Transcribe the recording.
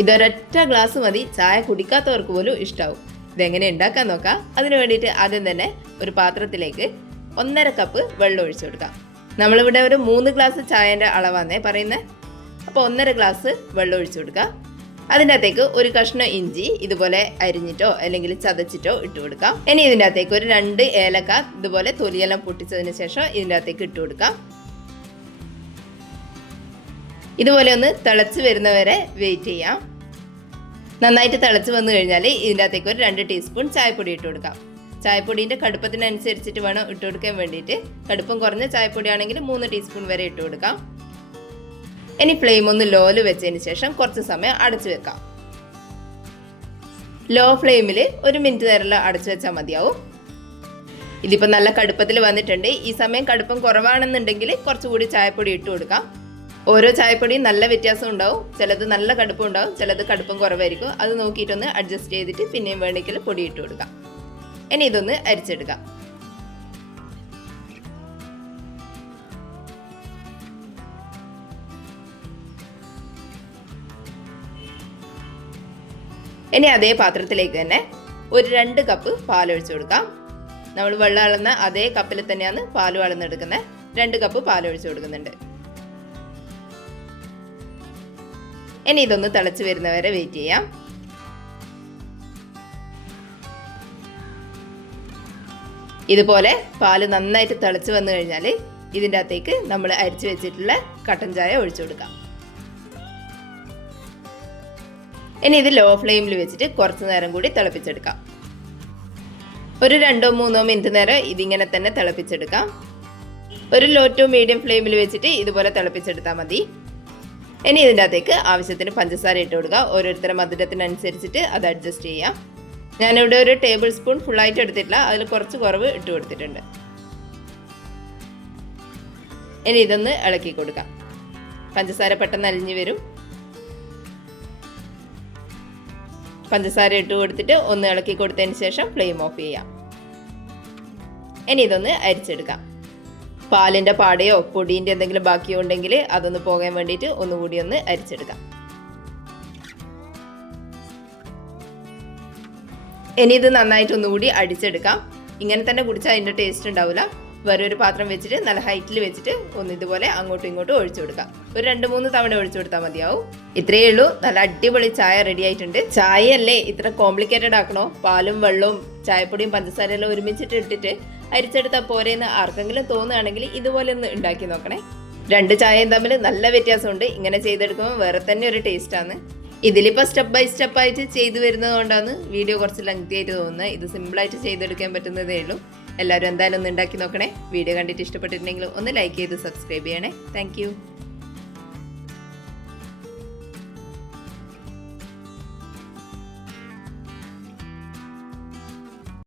ഇതൊരൊറ്റ glass മതി, ചായ കുടിക്കാത്തവർക്ക് പോലും ഇഷ്ടാവും. ഇതെങ്ങനെ ഉണ്ടാക്കാൻ നോക്കാം. അതിനു വേണ്ടിയിട്ട് ആദ്യം തന്നെ ഒരു പാത്രത്തിലേക്ക് 1.5 കപ്പ് വെള്ളം ഒഴിച്ചു കൊടുക്കാം. നമ്മളിവിടെ ഒരു 3 ഗ്ലാസ് ചായൻ്റെ അളവാന്നേ പറയുന്നത്. അപ്പോൾ 1.5 ഗ്ലാസ് വെള്ളം ഒഴിച്ചു കൊടുക്കുക. അതിൻ്റെ അകത്തേക്ക് ഒരു കഷ്ണം ഇഞ്ചി ഇതുപോലെ അരിഞ്ഞിട്ടോ അല്ലെങ്കിൽ ചതച്ചിട്ടോ ഇട്ട് കൊടുക്കാം. ഇനി ഇതിൻ്റെ അകത്തേക്ക് ഒരു 2 ഏലക്ക ഇതുപോലെ തൊലിയെല്ലാം പൊട്ടിച്ചതിന് ശേഷം ഇതിൻ്റെ അകത്തേക്ക് ഇട്ട് കൊടുക്കാം. ഇതുപോലെ ഒന്ന് തിളച്ച് വരുന്നവരെ വെയിറ്റ് ചെയ്യാം. നന്നായിട്ട് തിളച്ച് വന്നു കഴിഞ്ഞാൽ ഇതിൻ്റെ അകത്തേക്ക് ഒരു 2 ടീസ്പൂൺ ചായപ്പൊടി ഇട്ട് കൊടുക്കാം. ചായപ്പൊടീൻ്റെ കടുപ്പത്തിനനുസരിച്ചിട്ട് വേണം ഇട്ട് കൊടുക്കാൻ വേണ്ടിയിട്ട്. കടുപ്പം കുറഞ്ഞ ചായപ്പൊടി ആണെങ്കിൽ 3 ടീസ്പൂൺ വരെ ഇട്ട് കൊടുക്കാം. ഇനി ഫ്ലെയിം ഒന്ന് ലോയിൽ വെച്ചതിന് ശേഷം കുറച്ച് സമയം അടച്ചു വെക്കാം. ലോ ഫ്ലെയിമിൽ 1 മിനിറ്റ് നേരം അടച്ചു വെച്ചാൽ മതിയാവും. ഇതിപ്പോൾ നല്ല കടുപ്പത്തിൽ വന്നിട്ടുണ്ട്. ഈ സമയം കടുപ്പം കുറവാണെന്നുണ്ടെങ്കിൽ കുറച്ചുകൂടി ചായപ്പൊടി ഇട്ട് കൊടുക്കാം. ഓരോ ചായപ്പൊടിയും നല്ല വ്യത്യാസം ഉണ്ടാവും. ചിലത് നല്ല കടുപ്പം ഉണ്ടാവും, ചിലത് കടുപ്പം കുറവായിരിക്കും. അത് നോക്കിയിട്ടൊന്ന് അഡ്ജസ്റ്റ് ചെയ്തിട്ട് പിന്നെയും വേണമെങ്കിൽ പൊടി ഇട്ട് കൊടുക്കാം. ഇനി ഇതൊന്ന് അരിച്ചെടുക്കാം. ഇനി അതേ പാത്രത്തിലേക്ക് തന്നെ ഒരു 2 കപ്പ് പാൽ ഒഴിച്ചു കൊടുക്കാം. നമ്മൾ വെള്ളം അളന്ന അതേ കപ്പിൽ തന്നെയാണ് പാലും അളന്നെടുക്കുന്നത്. 2 കപ്പ് പാൽ ഒഴിച്ചു കൊടുക്കുന്നുണ്ട്. ഇനി ഇതൊന്ന് തിളച്ച് വരുന്നവരെ വെയിറ്റ് ചെയ്യാം. ഇതുപോലെ പാല് നന്നായിട്ട് തിളച്ച് വന്നു കഴിഞ്ഞാൽ ഇതിൻ്റെ അകത്തേക്ക് നമ്മൾ അരിച്ചു വെച്ചിട്ടുള്ള കട്ടൻ ചായ ഒഴിച്ചു കൊടുക്കാം. ഇനി ഇത് ലോ ഫ്ലെയിമിൽ വെച്ചിട്ട് കുറച്ച് നേരം കൂടി തിളപ്പിച്ചെടുക്കാം. ഒരു 2-3 മിനിറ്റ് നേരം ഇതിങ്ങനെ തന്നെ തിളപ്പിച്ചെടുക്കാം. ഒരു ലോ ടു മീഡിയം ഫ്ലെയിമിൽ വെച്ചിട്ട് ഇതുപോലെ തിളപ്പിച്ചെടുത്താൽ മതി. ഇനി ഇതിൻ്റെ അകത്തേക്ക് ആവശ്യത്തിന് പഞ്ചസാര ഇട്ട് കൊടുക്കുക. ഓരോരുത്തരുടെ മധുരത്തിനനുസരിച്ചിട്ട് അത് അഡ്ജസ്റ്റ് ചെയ്യാം. ഞാനിവിടെ ഒരു ടേബിൾ സ്പൂൺ ഫുള്ളായിട്ട് എടുത്തിട്ടില്ല, അതിൽ കുറച്ച് കുറവ് ഇട്ട് കൊടുത്തിട്ടുണ്ട്. ഇനി ഇതൊന്ന് ഇളക്കി കൊടുക്കാം. പഞ്ചസാര പെട്ടെന്ന് അലിഞ്ഞു വരും. പഞ്ചസാര ഇട്ട് കൊടുത്തിട്ട് ഒന്ന് ഇളക്കി കൊടുത്തതിന് ശേഷം ഫ്ലെയിം ഓഫ് ചെയ്യാം. ഇനി ഇതൊന്ന് അരിച്ചെടുക്കാം. പാലിൻ്റെ പാടയോ പൊടീൻ്റെ എന്തെങ്കിലും ബാക്കിയോ ഉണ്ടെങ്കിൽ അതൊന്ന് പോകാൻ വേണ്ടിയിട്ട് ഒന്നുകൂടി ഒന്ന് അരിച്ചെടുക്കാം. ഇനി ഇത് നന്നായിട്ട് ഒന്നുകൂടി അടിച്ചെടുക്കാം. ഇങ്ങനെ തന്നെ കുടിച്ചാൽ അതിൻ്റെ ടേസ്റ്റ് ഉണ്ടാവില്ല. വേറെ ഒരു പാത്രം വെച്ചിട്ട് നല്ല ഹൈറ്റിൽ വെച്ചിട്ട് ഒന്ന് ഇതുപോലെ അങ്ങോട്ടും ഇങ്ങോട്ടും ഒഴിച്ചു കൊടുക്കാം. ഒരു 2-3 തവണ ഒഴിച്ചു കൊടുത്താൽ മതിയാവും. ഇത്രയേ ഉള്ളൂ. നല്ല അടിപൊളി ചായ റെഡി ആയിട്ടുണ്ട്. ചായയല്ലേ ഇത്ര കോംപ്ലിക്കേറ്റഡ് ആക്കണോ? പാലും വെള്ളവും ചായപ്പൊടിയും പഞ്ചസാരയെല്ലാം ഒരുമിച്ചിട്ട് ഇട്ടിട്ട് അരിച്ചെടുത്താൽ പോരെന്ന് ആർക്കെങ്കിലും തോന്നുകയാണെങ്കിൽ ഇതുപോലെ ഒന്ന് ഉണ്ടാക്കി നോക്കണേ. 2 ചായയും തമ്മിൽ നല്ല വ്യത്യാസമുണ്ട്. ഇങ്ങനെ ചെയ്തെടുക്കുമ്പോൾ വേറെ തന്നെ ഒരു ടേസ്റ്റാണ്. ഇതിലിപ്പോൾ സ്റ്റെപ്പ് ബൈ സ്റ്റെപ്പ് ആയിട്ട് ചെയ്തു വരുന്നത് കൊണ്ടാണ് വീഡിയോ കുറച്ച് ലെങ്തി ആയിട്ട് തോന്നുന്നത്. ഇത് സിമ്പിളായിട്ട് ചെയ്തെടുക്കാൻ പറ്റുന്നതേ ഉള്ളൂ. എല്ലാവരും എന്തായാലും ഒന്ന് ഉണ്ടാക്കി നോക്കണേ. വീഡിയോ കണ്ടിട്ട് ഇഷ്ടപ്പെട്ടിട്ടുണ്ടെങ്കിൽ ഒന്ന് ലൈക്ക് ചെയ്ത് സബ്സ്ക്രൈബ് ചെയ്യണേ. താങ്ക്